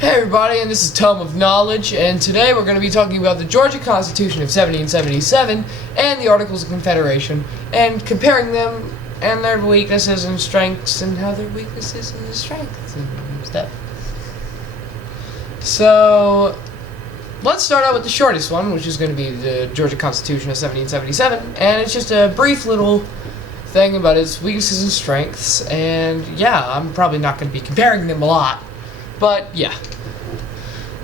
Hey everybody, and this is Tome of Knowledge, and today we're going to be talking about the Georgia Constitution of 1777 and the Articles of Confederation, and comparing them and their weaknesses and strengths, and how their weaknesses and strengths and stuff. So, let's start out with the shortest one, which is going to be the Georgia Constitution of 1777, and it's just a brief little thing about its weaknesses and strengths, and yeah, I'm probably not going to be comparing them a lot. But, yeah.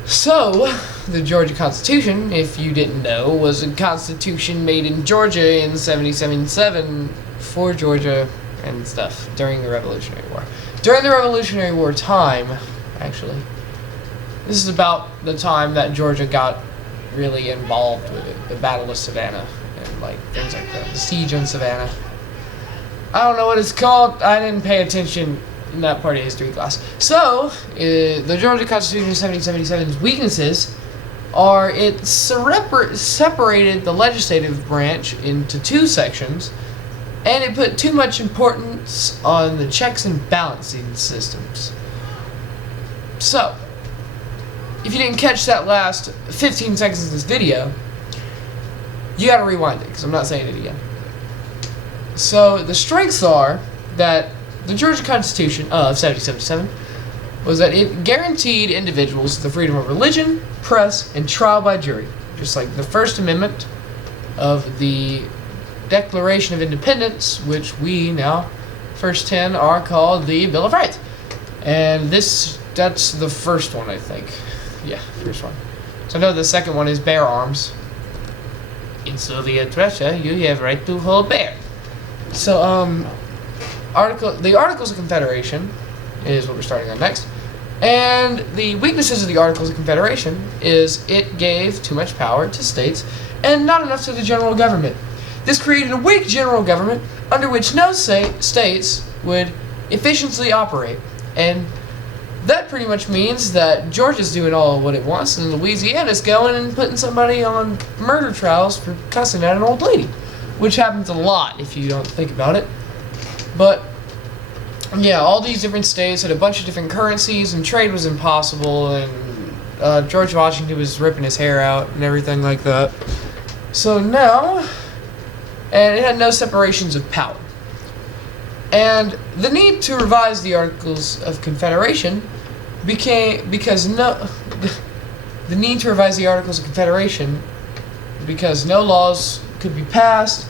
So, the Georgia Constitution, if you didn't know, was a constitution made in Georgia in 1777 for Georgia and stuff during the Revolutionary War. During the Revolutionary War time, actually. This is about the time that Georgia got really involved with it. The Battle of Savannah and, like, things like that. The Siege on Savannah. I don't know what it's called. I didn't pay attention in that part of history class. So, the Georgia Constitution of 1777's weaknesses are it separated the legislative branch into two sections, and it put too much importance on the checks and balancing systems. So, if you didn't catch that last 15 seconds of this video, you gotta rewind it, because I'm not saying it again. So, the strengths are that the Georgia Constitution of 1777 was that it guaranteed individuals the freedom of religion, press, and trial by jury, just like the First Amendment of the Declaration of Independence, which we now, first 10, are called the Bill of Rights. And that's the first one, I think. Yeah, first one. So I know the second one is bear arms. In Soviet Russia, you have right to hold bear. So, the Articles of Confederation is what we're starting on next. And the weaknesses of the Articles of Confederation is it gave too much power to states and not enough to the general government. This created a weak general government under which no states would efficiently operate. And that pretty much means that Georgia's doing all what it wants and Louisiana's going and putting somebody on murder trials for cussing at an old lady. Which happens a lot if you don't think about it. But, yeah, all these different states had a bunch of different currencies, and trade was impossible, and George Washington was ripping his hair out and everything like that. So now, and it had no separations of power. And the need to revise the Articles of Confederation the need to revise the Articles of Confederation because no laws could be passed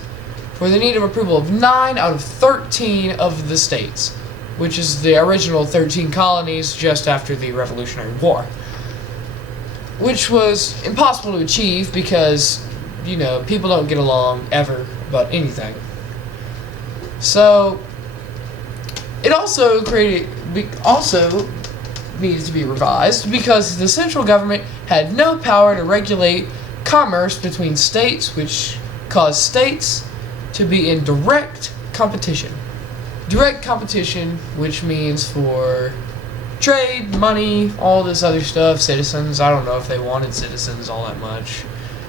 for the need of approval of 9 out of 13 of the states, which is the original 13 colonies just after the Revolutionary War, which was impossible to achieve because, you know, people don't get along ever about anything. So, it also needs to be revised because the central government had no power to regulate commerce between states, which caused states to be in direct competition. Direct competition, which means for trade, money, all this other stuff, citizens. I don't know if they wanted citizens all that much.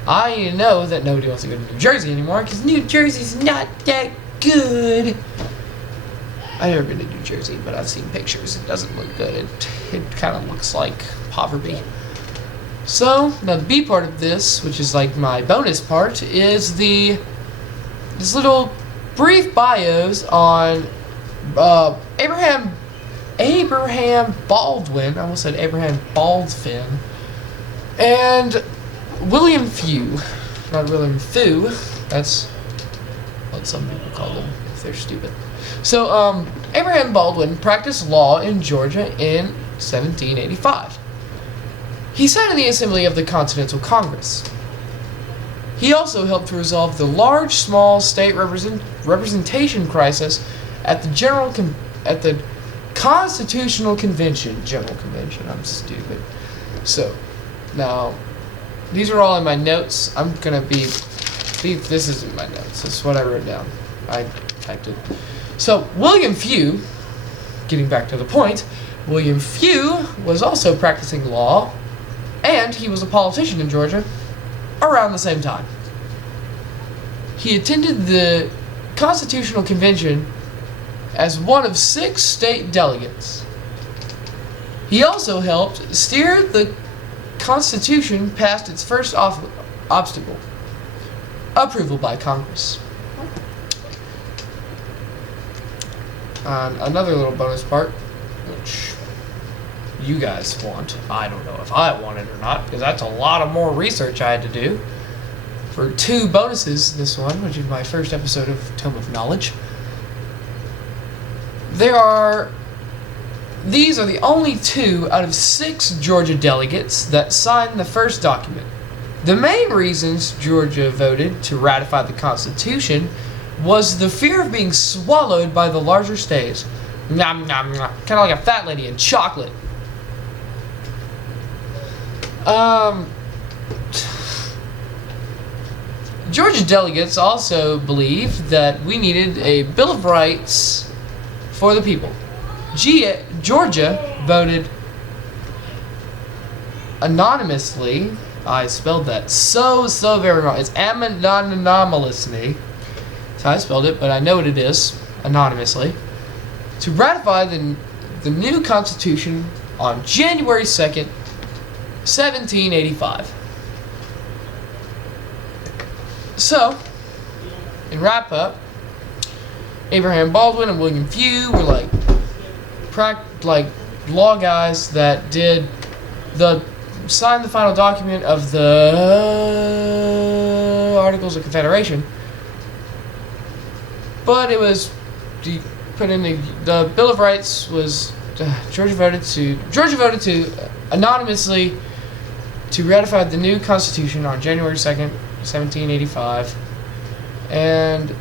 I know that nobody wants to go to New Jersey anymore because New Jersey's not that good. I've never been to New Jersey, but I've seen pictures. It doesn't look good. It kind of looks like poverty. So, now the B part of this, which is like my bonus part, is this little brief bios on Abraham Baldwin, I almost said Abraham Baldwin, and William Few. Not William Fu, that's what some people call them if they're stupid. So, Abraham Baldwin practiced law in Georgia in 1785. He sat in the Assembly of the Continental Congress. He also helped to resolve the large-small state representation crisis at the Constitutional Convention. General Convention, I'm stupid. So, now, these are all in my notes. I'm gonna this isn't my notes, this is what I wrote down. I typed it. So, William Few, getting back to the point, William Few was also practicing law, and he was a politician in Georgia around the same time. He attended the Constitutional Convention as one of 6 state delegates. He also helped steer the Constitution past its first obstacle, approval by Congress. Another little bonus part, which you guys want. I don't know if I want it or not, because that's a lot of more research I had to do. For 2 bonuses, this one, which is my first episode of Tome of Knowledge. These are the only 2 out of 6 Georgia delegates that signed the first document. The main reasons Georgia voted to ratify the Constitution was the fear of being swallowed by the larger states. Nom nom nom. Kind of like a fat lady in chocolate. Georgia delegates also believed that we needed a Bill of Rights for the people. Georgia voted anonymously. I spelled that so very wrong. It's anonymously. That's how I spelled it, but I know what it is. Anonymously. To ratify the new Constitution on January 2nd, 1785. So, in wrap up, Abraham Baldwin and William Few were like law guys that signed the final document of the Articles of Confederation. But it was put in the Bill of Rights was Georgia voted to anonymously to ratify the new Constitution on January 2nd, 1785. And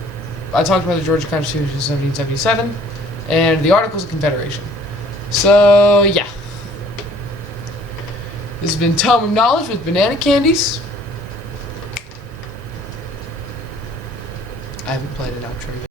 I talked about the Georgia Constitution in 1777 and the Articles of Confederation. So, yeah. This has been Tome of Knowledge with Banana Candies. I haven't played an outro yet.